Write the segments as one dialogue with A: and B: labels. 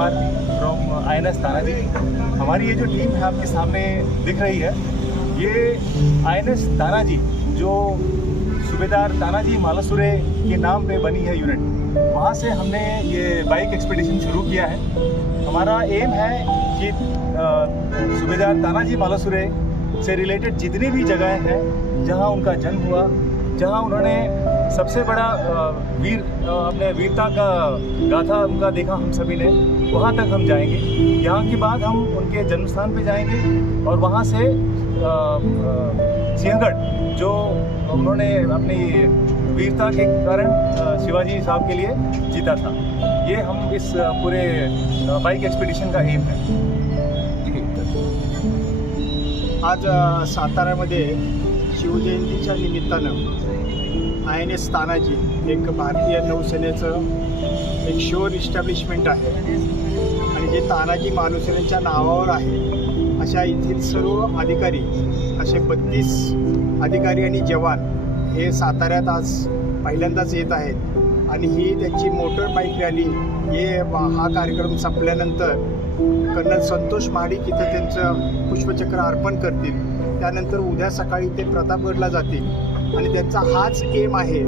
A: Kumar from I N S Tanaji हमारी ये जो टीम है आपके सामने दिख रही है, ये आई एन एस तानाजी जो सूबेदार तानाजी मालसुरे के नाम पे बनी है यूनिट वहाँ से हमने ये बाइक एक्सपीडिशन शुरू किया है। हमारा एम है कि सूबेदार तानाजी मालसुरे से रिलेटेड जितनी भी जगहें हैं, जहाँ उनका जन्म हुआ, जहाँ उन्होंने सबसे बड़ा वीर अपने वीरता का गाथा उनका देखा हम सभी ने। वहाँ तक हम जाएँगे। यहाँ के बाद हम उनके जन्म स्थान पर जाएँगे और वहाँ से सिंहगढ़ जो उन्होंने अपनी वीरता के कारण शिवाजी साहब के लिए जीता था। ये हम इस पूरे बाइक एक्सपीडिशन का एम है।
B: आज अ, साताऱ्यामध्ये शिवजयंतीच्या निमित्तानं आय एन एस तानाजी एक भारतीय नौसेनेचं एक शोर इस्टॅब्लिशमेंट आहे. आणि जे तानाजी मानुसेनेच्या नावावर आहे अशा येथील सर्व अधिकारी असे बत्तीस अधिकारी आणि जवान हे साताऱ्यात आज पहिल्यांदाच येत आहेत. आणि ही त्यांची मोटर बाईक रॅली हे हा कार्यक्रम संपल्यानंतर कर्नल संतोष महाडिक इथं त्यांचं पुष्पचक्र अर्पण करतील. त्यानंतर उद्या सकाळी ते प्रतापगडला जातील. आणि त्यांचा हाच एम आहे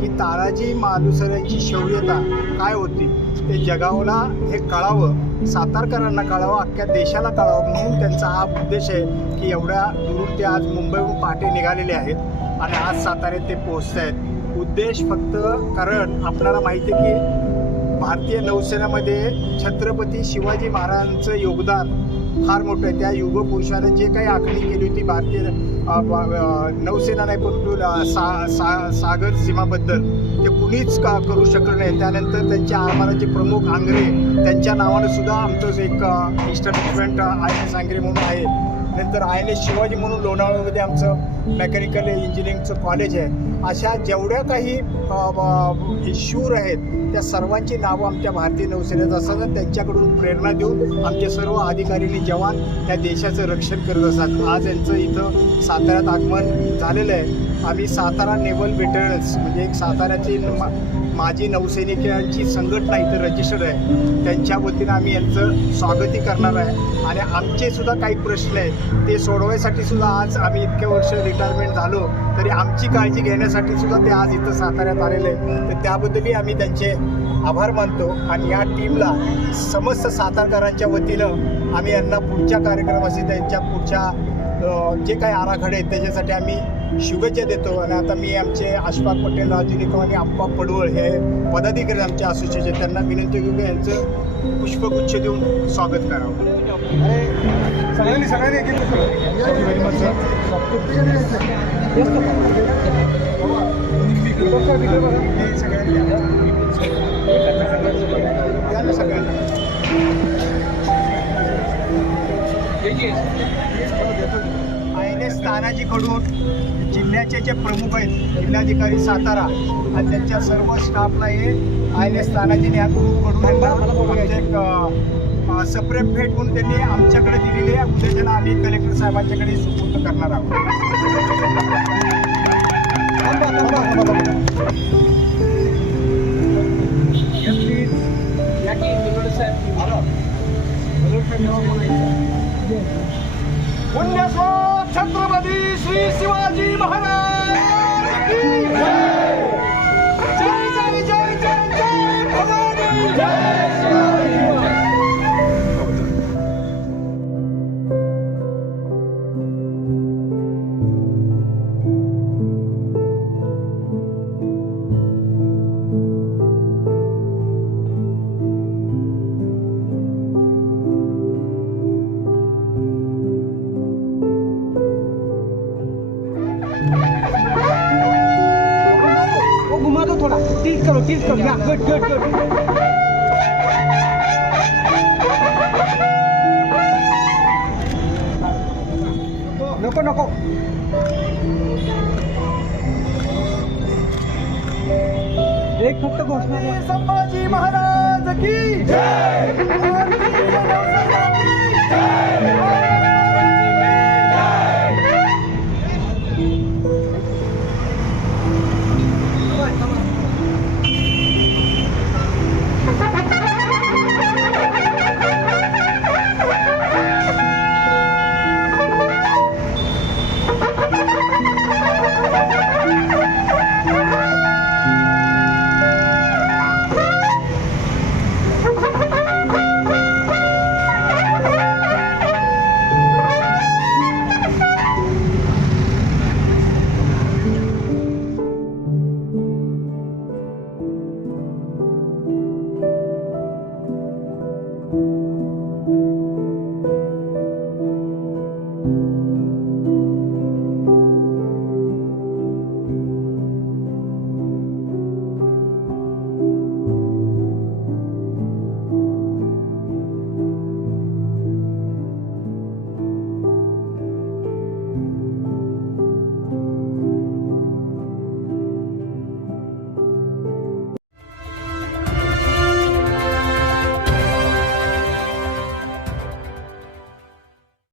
B: की ताराजी मालुसऱ्यांची शौर्यता काय होती? ते जगावला हे कळावं सातारकरांना कळावं अख्ख्या देशाला कळावं म्हणून त्यांचा हा उद्देश आहे की एवढ्या दुरून ते आज मुंबईहून पहाटे निघालेले आहेत आणि आज साताऱ्यात ते पोहोचत आहेत. उद्देश फक्त कारण आपल्याला माहिती आहे की भारतीय नौसेनामध्ये छत्रपती शिवाजी महाराजांचं योगदान फार मोठं आहे. त्या युगपुरुषाने जे काही आखणी केली होती भारतीय नौसेना नाही परंतु सा सा सागर सीमाबद्दल ते कुणीच का करू शकलं नाही. त्यानंतर त्यांच्या आरमाराचे प्रमुख आंग्रे त्यांच्या नावानं सुद्धा आमचं एक establishment I N S Angre म्हणून आहे. नंतर आय एन एस शिवाजी म्हणून लोणावळ्यामध्ये आमचं मेकॅनिकल इंजिनिअरिंगचं कॉलेज आहे. अशा जेवढ्या काही शूर आहेत त्या सर्वांची नावं आमच्या भारतीय नौसेनेत असतात आणि त्यांच्याकडून प्रेरणा देऊन आमचे सर्व अधिकारी आणि जवान या देशाचं रक्षण करत असतात आज यांचं इथं साताऱ्यात आगमन झालेलं आहे. आम्ही सातारा नेव्हल वेटरन्स म्हणजे एक साताऱ्याची मा- माजी नौसैनिकांची संघटना इथं रजिस्टर्ड आहे. त्यांच्या वतीनं आम्ही यांचं स्वागती करणार आहे. आणि आमचे सुद्धा काही प्रश्न आहेत ते सोडवायसाठी सुद्धा आज आम्ही इतके वर्ष रिटायरमेंट झालो तरी आमची काळजी घेण्यासाठी सुद्धा ते आज इथं साताऱ्यात आलेले आहेत. तर त्याबद्दलही आम्ही त्यांचे आभार मानतो आणि या टीमला समस्त सातारकरांच्या वतीनं आम्ही यांना पुढच्या कार्यक्रमाशी त्यांच्या पुढच्या जे काही आराखडे आहेत त्याच्यासाठी आम्ही शुभेच्छा देतो. आणि आता मी आमचे अशफाक पटेल राजू निकम आणि आप्पा पडवळ हे पदाधिकारी आमचे असोसिएशन त्यांना विनंती करू की यांचं पुष्पगुच्छ देऊन स्वागत करावं.
A: सगळ्यांनी सगळ्यांनी
B: सगळ्यांनी. आय एन एस तानाजीकडून जिल्ह्याचे जे प्रमुख आहेत जिल्हाधिकारी सातारा आणि त्यांच्या सर्व स्टाफला हे आय एन एस तानाजीने एक सप्रेम भेट म्हणून त्यांनी आमच्याकडे दिलेली आहे. उद्या त्याला आम्ही कलेक्टर साहेबांच्याकडे सुपूर्द करणार आहोत.
C: पुण्यस्व छत्रपती श्री शिवाजी महाराज!
D: घुमा दो थोड़ा. टिल्ट करो टिल्ट करो. या गुड गुड गुड नको नको. एक फक्त घोषणा.
C: संभाजी महाराज की जय!